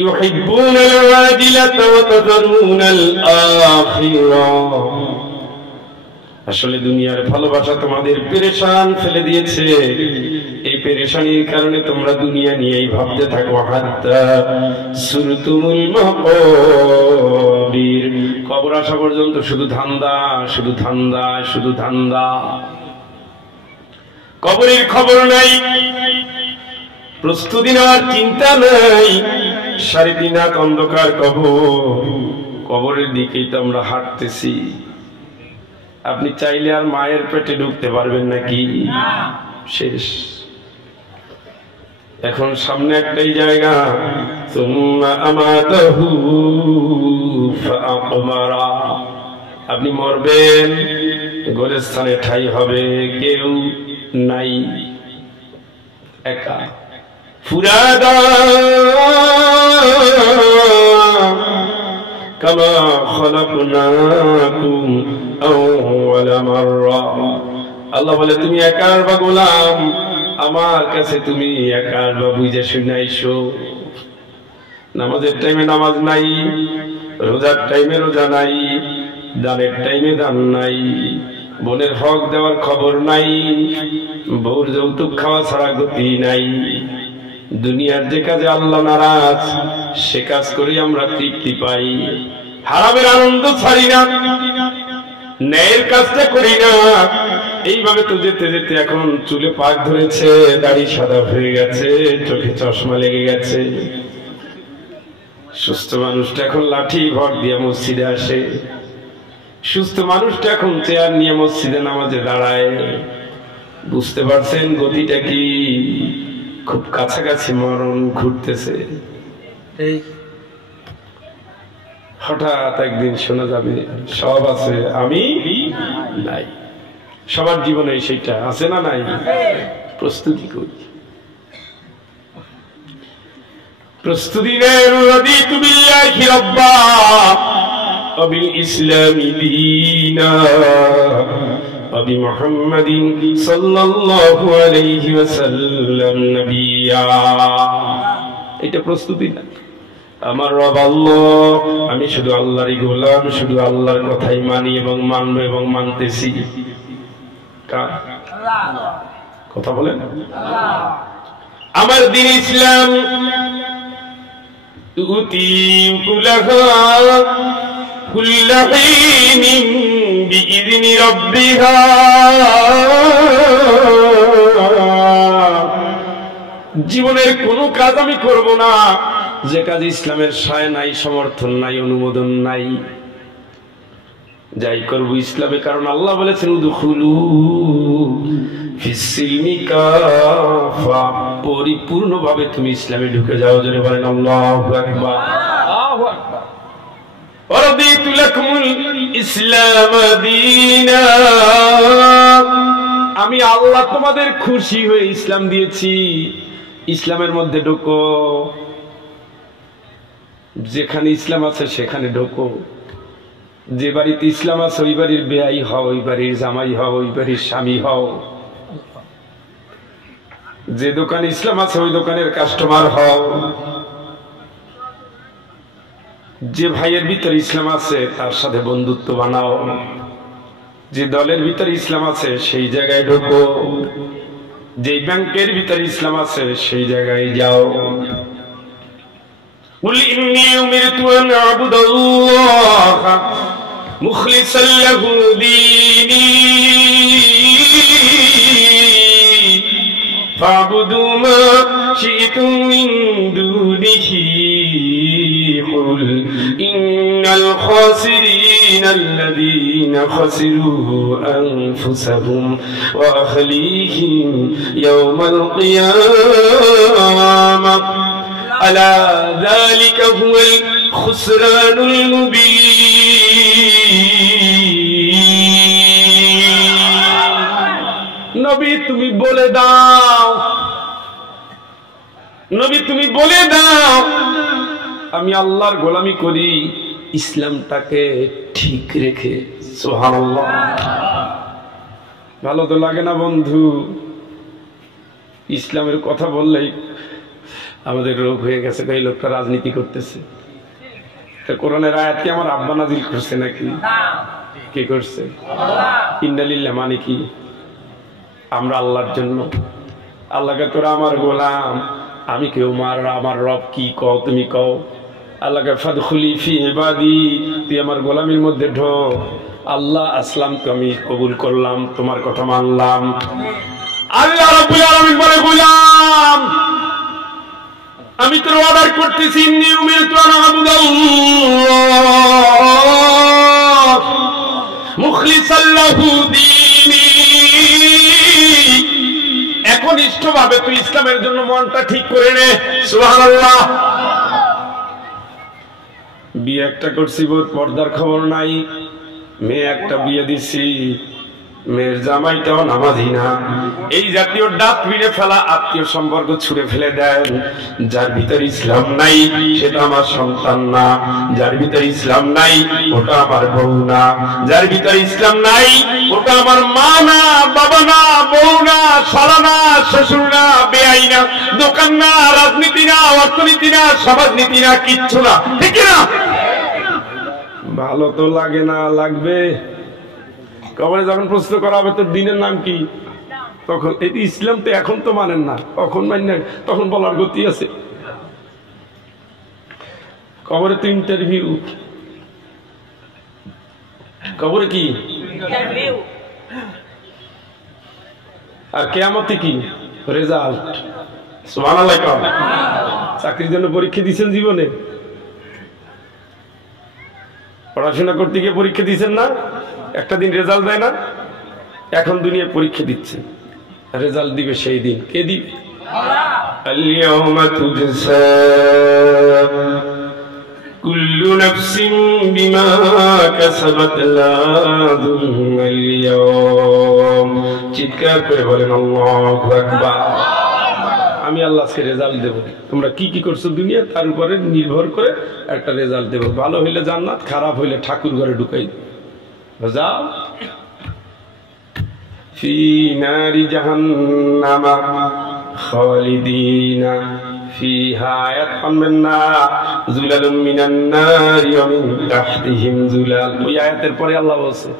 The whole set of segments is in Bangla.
ইউহিব্বুনাল আজিলাতা ওয়া তাযারুনাল আখিরা। আসলে দুনিয়ার ভালোবাসা তোমাদের পেরেশান ফেলে দিয়েছে। এই পেরেশানির কারণে তোমরা দুনিয়া নিয়েই ভাবতে থাকো। হাত্তা সুরতুমুল মাকাবির, কবর আসা পর্যন্ত শুধু ধান্দা, শুধু ধান্দা, শুধু ধান্দা। কবরের খবর নাই, প্রস্তুতি নেওয়ার চিন্তা নাই। 3.5 হাত অন্ধকার কবর, কবরের দিকেই তো আমরা হাঁটতেছি। আপনি চাইলে আর মায়ের পেটে ঢুকতে পারবেন নাকি? শেষ। এখন সামনে একটাই জায়গা, সুম্মা আমাতাহু ফাআকবারা। আপনি মরবেন, গোরস্থানে ঠাই হবে, কেউ নাই, একা। ফুরাদা কামা খালাকনাকুম আউওয়ালা মাররা। আল্লাহ বলে, তুমি একার বা গোলাম, আমার কাছে তুমি একার বা বুঝে শুনে আইসো। নামাজের টাইমে নামাজ নাই, রোজার টাইমে রোজা নাই, দানের টাইমে দান নাই, বোনের হক দেওয়ার খবর নাই, বউর যৌতুক খাওয়া ছাড়া গতি নাই। দুনিয়ার যে কাজে আল্লাহ নারাজ, সে কাজ করি আমরা তৃপ্তি পাই। হারামের আনন্দ ছাড়ি না, ন্যায়ের কাজটা করি না। এইভাবে তো যেতে যেতে এখন চুলে পাক ধরেছে, দাড়ি সাদা হয়ে গেছে, চোখে চশমা লেগে গেছে। সুস্থ মানুষটা এখন লাঠি ভর দিয়ে মসজিদে আসে, সুস্থ মানুষটা এখন চেয়ার নিয়ে মসজিদে নামাজে দাঁড়ায়। বুঝতে পারছেন গতিটা কি? খুব কাছাকাছি মরণ ঘুরতেছে। হঠাৎ একদিন শোনা যাবে সব আছে, আমি নাই। সবার জীবনে সেইটা আছে না নাই? প্রস্তুতি করি, প্রস্তুতি নেন। রাদিতু বিল্লাহি রাব্বা ওয়া বিল ইসলামি দীনা ওয়া বিমুহাম্মাদিন সাল্লাল্লাহু আলাইহি ওয়াসাল্লাম নবিয়্যা। এটা প্রস্তুতি না। আমার রব আল্লাহ, আমি শুধু আল্লাহরই গোলাম, শুধু আল্লাহর কথাই মানি এবং মানব এবং মানতেছি। কার কথা বলেন? আমার দ্বীন ইসলাম। তুতিউ লাহা কুল্লা হিনিন বিইذনি রাব্বিহা। জীবনের কোনো কাজ আমি করব না যে কাজ ইসলামের সায় নাই, সমর্থন নাই, অনুমোদন নাই। যাই করবো ইসলামে, কারণ আল্লাহ বলেছেন উদখুলু ফিস-সিলমি কাফা, পরিপূর্ণভাবে তুমি ইসলামে ঢুকে যাও। জোরে বলেন আল্লাহু আকবার। আল্লাহু আকবার। ওয়ারাদিতু লাকুমুল ইসলাম দীনা, আমি আল্লাহ তোমাদের খুশি হয়ে ইসলাম দিয়েছি। ইসলামের মধ্যে ঢোকো, যেখানে ইসলাম আছে সেখানে ঢোকো। যে বাড়িতে ইসলাম আছে ওই বাড়ির বেয়াই হও, ওই বাড়ির জামাই হও, ওই বাড়ির স্বামী হও। যে দোকানে ইসলাম আছে ওই দোকানের কাস্টমার হও। যে ভাইয়ের ভিতরে ইসলাম আছে তার সাথে বন্ধুত্ব বানাও। যে দলের ভিতরে ইসলাম আছে সেই জায়গায় ঢোকো। যে ব্যাংকের ভিতরে ইসলাম আছে সেই জায়গায় যাও। قل إني أمرت أن أعبد الله مخلصا له ديني فاعبدوا ما شئتم من دونه قل إن الخاسرين الذين خسروا أنفسهم وأهليهم يوم القيامة ألا ذلك هو الخسران المبين। নবী তুমি বলে দাও, নবী তুমি বলে দাও আমি আল্লাহর গোলামি করি ইসলামটাকে ঠিক রেখে। সুবহানাল্লাহ। ভালো তো লাগে না বন্ধু? ইসলামের কথা বললেই আমাদের রোগ হয়ে গেছে, এই লোকটা রাজনীতি করতেছে। কোরআনের আয়াত কি আমার আব্বা নাজিল করছে নাকি? কে করছে? ইন্নালিল্লাহ মানে কি? আমরা আল্লাহর জন্য। আল্লাহকে তোরা আমার গোলাম, আমি কেউ মার, আমার রব কি কও তুমি কও। আল্লাহকে ফাদখুলি ফি ইবাদি, তুই আমার গোলামির মধ্যে ঢোক। আল্লাহ আসলাম তো আমি কবুল করলাম, তোমার কথা মানলাম। আল্লাহ রাব্বুল আলামিন বলে গোলাম আমি তোর অর্ডার করতেছি, ইন্নী উমিরতু আন আ'বুদাল্লাহ মুখলিসাল লাহু দীনি। একনিষ্ঠভাবে তুই ইসলামের জন্য মনটা ঠিক করে নে। সুবহানাল্লাহ। বিয়ে একটা করছি, পর্দার খবর নাই। মেয়ে একটা বিয়ে দিছি, মেয়ের জামাইটাও নামাজি না। এই জাতীয় ডাস্টবিনে ফেলা আত্মীয় সম্পর্ক ছুঁড়ে ফেলে দেন। যার ভিতরে ইসলাম নাই সেটা আমার সন্তান না, যার ভিতরে ইসলাম নাই ওটা আমার বউ না, যার ভিতরে ইসলাম নাই ওটা আমার মা না, বাবা না, বউ না, শালা না, শ্বশুর না, বেআই না, দোকান না, রাজনীতি না, অর্থনীতি না, সমাজনীতি না, কিচ্ছু না। ঠিক না? ভালো তো লাগে না, লাগবে। কবরে যখন প্রশ্ন করা হবে তোর দিনের নাম কি, তখন এই ইসলাম তো এখন তো মানেন না, তখন মানেন, তখন বলার গতি আছে। কবরে তো ইন্টারভিউ, কবরে কি আর কিয়ামতে কি রেজাল্ট। সুবহানাল্লাহ। চাকরির জন্য পরীক্ষা দিয়েছেন জীবনে, পড়াশোনা করতে গিয়ে পরীক্ষা দিয়েছেন না, একটা দিন রেজাল্ট দেয় না? এখন দুনিয়ায় পরীক্ষা দিচ্ছে, রেজাল্ট দিবে সেই দিন। কে দিবে? আল-ইয়াওমা তুজসা কুল্লু নাফসিন বিমা কাসাবাত লা যুলমাল ইয়াওম। চিৎকার করে বলেন আল্লাহু আকবার। আমি আল্লাহ আজকে রেজাল্ট দেব, তোমরা কি কি করছো দুনিয়া তার উপরে নির্ভর করে একটা রেজাল্ট দেব। ভালো হইলে জান্নাত, খারাপ হইলে ঠাকুর ঘরে ঢুকাই যাও। ফি নারি জাহান্নামা খালিদিনা ফিহা ইয়াতফানবেন না যুলালুম মিনান নারি ওয়া মিন তাহতিহিম যুলাল। ওই আয়াতের পরে আল্লাহ বলছে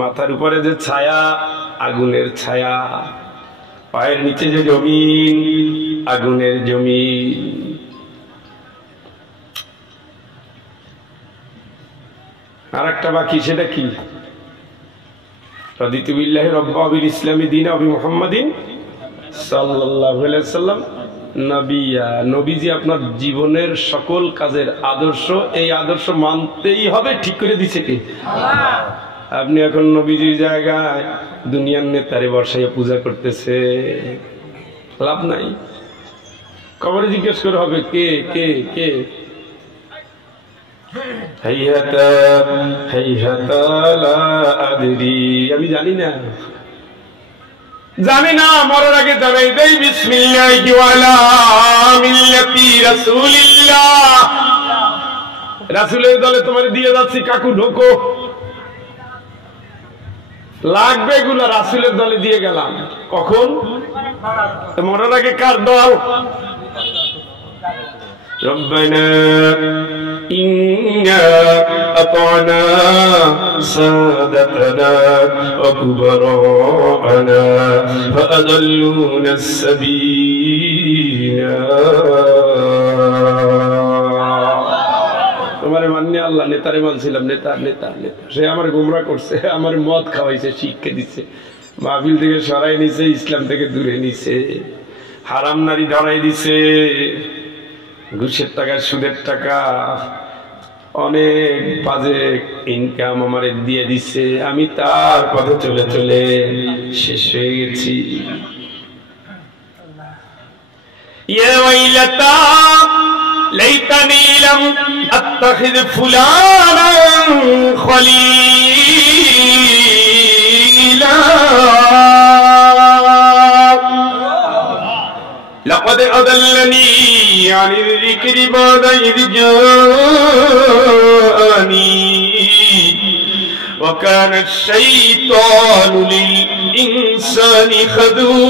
মাথার উপরে যে ছায়া আগুনের ছায়া, পায়ের নিচে যে জমিন আগুনের জমিন। আর একটা বাকি, সেটা কি? রাদিতু বিল্লাহি রাব্বা ওয়া বিল ইসলামি দীনা ওয়া বি মুহাম্মাদিন সাল্লাল্লাহু আলাইহি ওয়াসাল্লাম নবিয়া। নবীজি আপনার জীবনের সকল কাজের আদর্শ, এই আদর্শ মানতেই হবে। ঠিক করে দিছে কে? আল্লাহ। আপনি এখন নবীজির জায়গায় দুনিয়ার নেতারে বর্ষায় পূজা করতেছে, লাভ নাই। কবরে জিজ্ঞেস করে হবে কে কে কে। হাইহাতা হাইহাতা লা আদরি, আমি জানি না, জানি না। মরার আগে জানাই দেই বিসমিল্লাহি ওয়া আলা মিল্লাতি রাসূলিল্লাহ। রাসূলের দলে তোমার দিয়ে যাচ্ছি, কাকু ঢোকো। লাগবে এগুলো, রাসূলের দলে দিয়ে গেলাম। কখন? মরার আগে। কার দল? রব্বানা ইন্না আতা'না সাদাতানা ওয়া কুবারা'না ফাআদাল্লুনা আস-সাবিলা। তোমারে মাননি আল্লাহ, নেতারে মানছিলাম, নেতা নেতা নেতা, সে আমার গুমরা করছে, আমার মদ খাওয়াইছে, শিক্ষা দিচ্ছে, মাহফিল থেকে সরাই নিছে, ইসলাম থেকে দূরে নিছে, হারাম নারী ধরাই দিছে, ঘুষের টাকা, সুদের টাকা, অনেক বাজে ইনকাম আমারে দিয়ে দিছে। আমি তার পথে চলে চলে শেষ হয়ে গেছি। ইয়া ওয়াইলাতা লাইতানি লাম আত্তাখিয ফুলানান খলিলা লাকাদ আদাল্লানি আনিল যিকরি বাদা ইয জাআনি ওয়া কানা আশ-শাইতানু লিল ইনসানি খাযুলা।